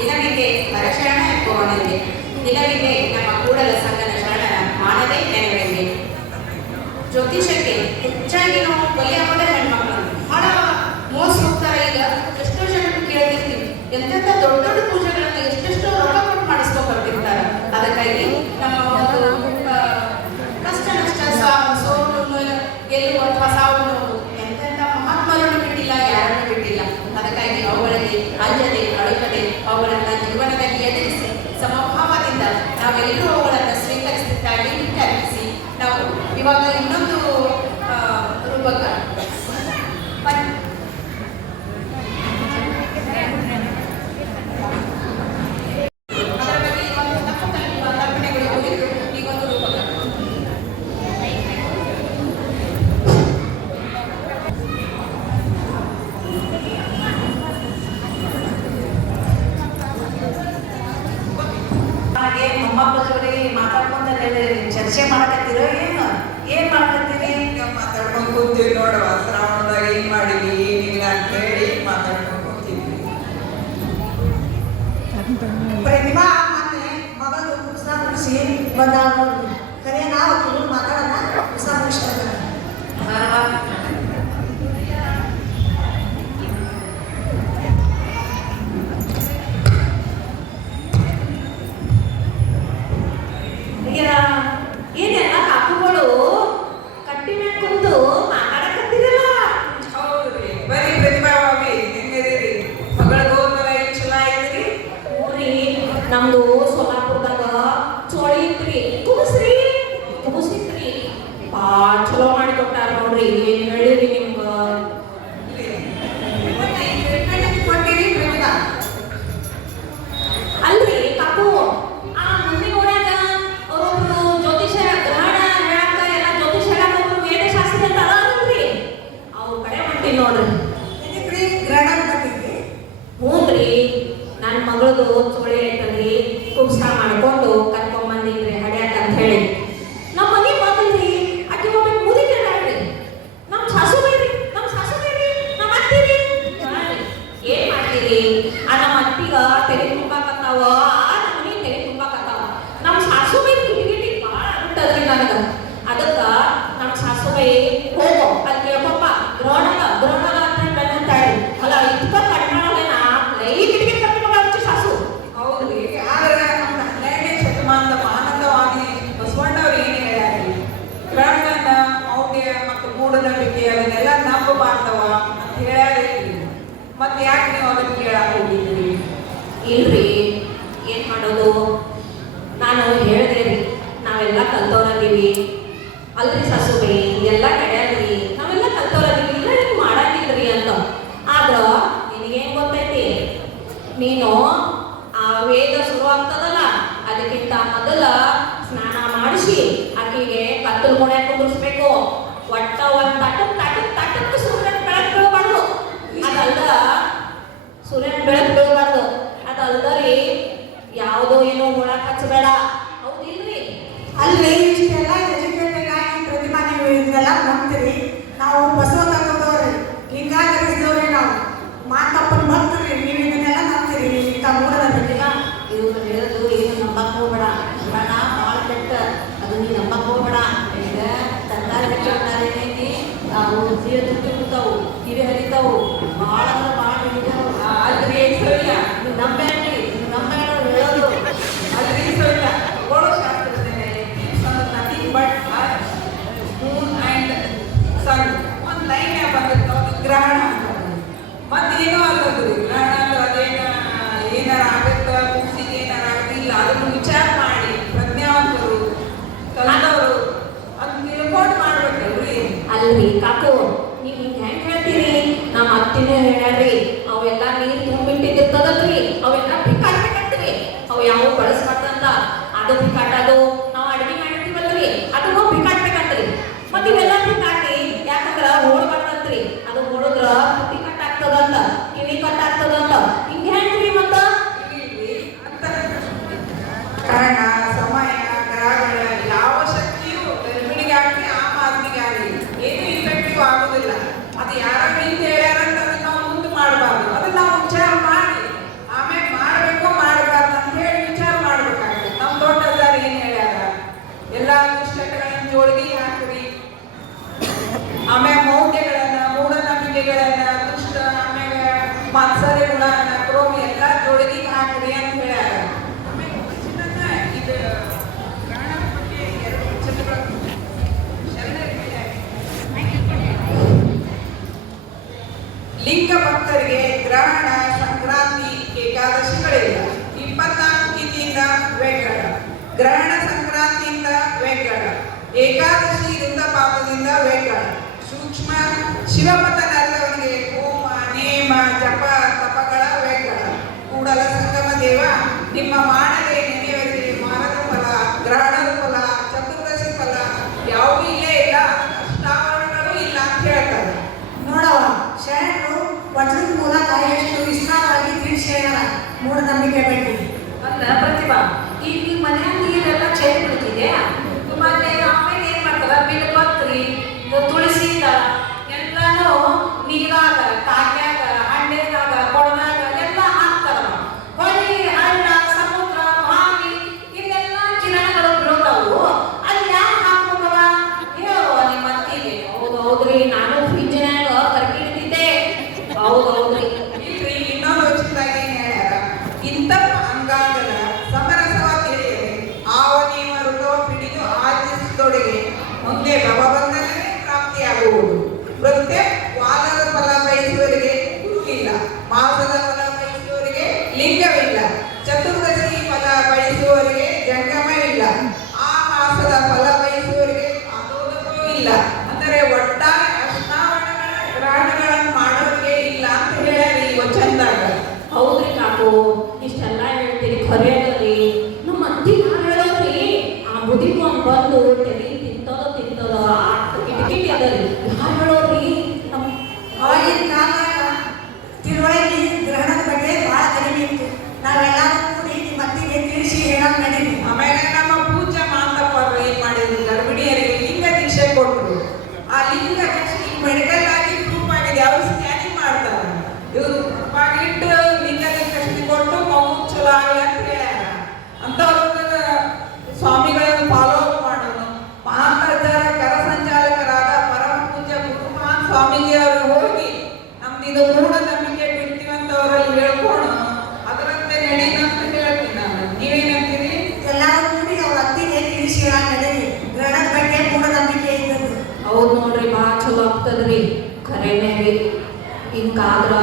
ದಿನವಿದ್ಯೆ ಮರಶರಣ ಎಪ್ಪುವನೆಂದೆ ದಿನವಿದ್ಯೆ ನಮ್ಮ ಕೂಡಲ ಸಂಗನ ಶರಣ ಮಾಡದೆ ನೆನವೆಂದೆ ಜ್ಯೋತಿಷಕ್ಕೆ ಹೆಚ್ಚಾಗಿ ನಾವು ಕೊಲೆ ಆಗೋದೇ ಹೆಣ್ಮಕ್ಳು. ಬಹಳ ಮೋಸ ಹೋಗ್ತಾರೆ ಈಗ. ಎಷ್ಟೋ ಜನರು ಕೇಳ್ತಿರ್ತೀವಿ, ಎಂತೆಂಥ ದೊಡ್ಡ ಮೊಮ್ಮಕ್ಕಳವರಿಗೆ ಜೋಡಿ ಮಾತಾಡ್ಕೊಂತ ಚರ್ಚೆ ಮಾಡಕತ್ತೀರೋ ಏನು? ಏನ್ ಮಾಡ್ಕತ್ತೀರಿ? ಮಾತಾಡ್ಕೊಂಡು ಕೂತೀವಿ ನೋಡುವ. ಶ್ರಾವಣದಾಗ ಏನ್ ಮಾಡಿವಿ ಏನಿಲ್ಲ ಅಂತ ಹೇಳಿ ಮಾತಾಡ್ಕೊಂಡು ಕೂತೀವಿ. ಪ್ರತಿಭಾ ಮತ್ತೆ ಮಗಳು ಕುಸ ಮುಗಿಸಿ ಬಂದಾಳ ನಾವು ಮಾತಾಡೋಣ. ಕುಸ ಮುಗಿಸ್ತಾರೆ ನಮ್ದು ಸೋಲಾಪುರದಾಗ ಚೋಳಿ ಇತ್ರಿ. ಕುಬಸ್ರಿ ಕುಬಸಿತ್ರಿ ಭಾಳ ಚಲೋ ಮಾಡಿ ಕೊಟ್ಟಾರ ನೋಡ್ರಿ. ಏನ್ ಹೇಳಿರಿ ನಿಮ್ಗ? ಅಲ್ರಿ ಕಾಕು ಆ ಮುಂದಿನ ಓಡ್ಯಾಗ ಅವ್ರೊಬ್ರು ಜ್ಯೋತಿಷ್ಯರ ಗ್ರಹಣ ಹೇಳಾಕ ಎಲ್ಲ ಜ್ಯೋತಿಷ್ಯ ಹೇಳಾಕ ಒಬ್ರು ವೇದಶಾಸ್ತ್ರ ಅಂತ ಅದಾರಲ್ರಿ ಅವ್ರ ಕಡೆ ಮಾಡ್ತೀನಿ ನೋಡ್ರಿ. ಗ್ರಹಣ ಹ್ಞೂ ರೀ ನನ್ನ ಮಗಳದು ಇಲ್ರಿ, ಏನು ಮಾಡೋದು? ನಾನು ಹೇಳಿದೆ ರೀ, ನಾವೆಲ್ಲ ಕಲ್ತವರದೀವಿ. ಅಲ್ರಿ ಸಸುಬೆ, ಎಲ್ಲ ಕಡೆಯಲ್ರಿ ನಾವೆಲ್ಲ ಕಲ್ತವ್ರದೀವಿ. ಇಲ್ಲ ನೀವು ಮಾಡಾಕಿಲ್ರಿ ಅಂತ. ಆದ್ರೆ, ನಿನಗೇನು ಗೊತ್ತೈತಿ? ನೀನು ಆ ವೇದ ಶುರು ಆಗ್ತದಲ್ಲ ಅದಕ್ಕಿಂತ ಮೊದಲ ಸ್ನಾನ ಮಾಡಿಸಿ ನಿಮ್ಮ ಮಾಡದೆ ಮುಂದೆ ಭವಬಂಧನೇ ರೀ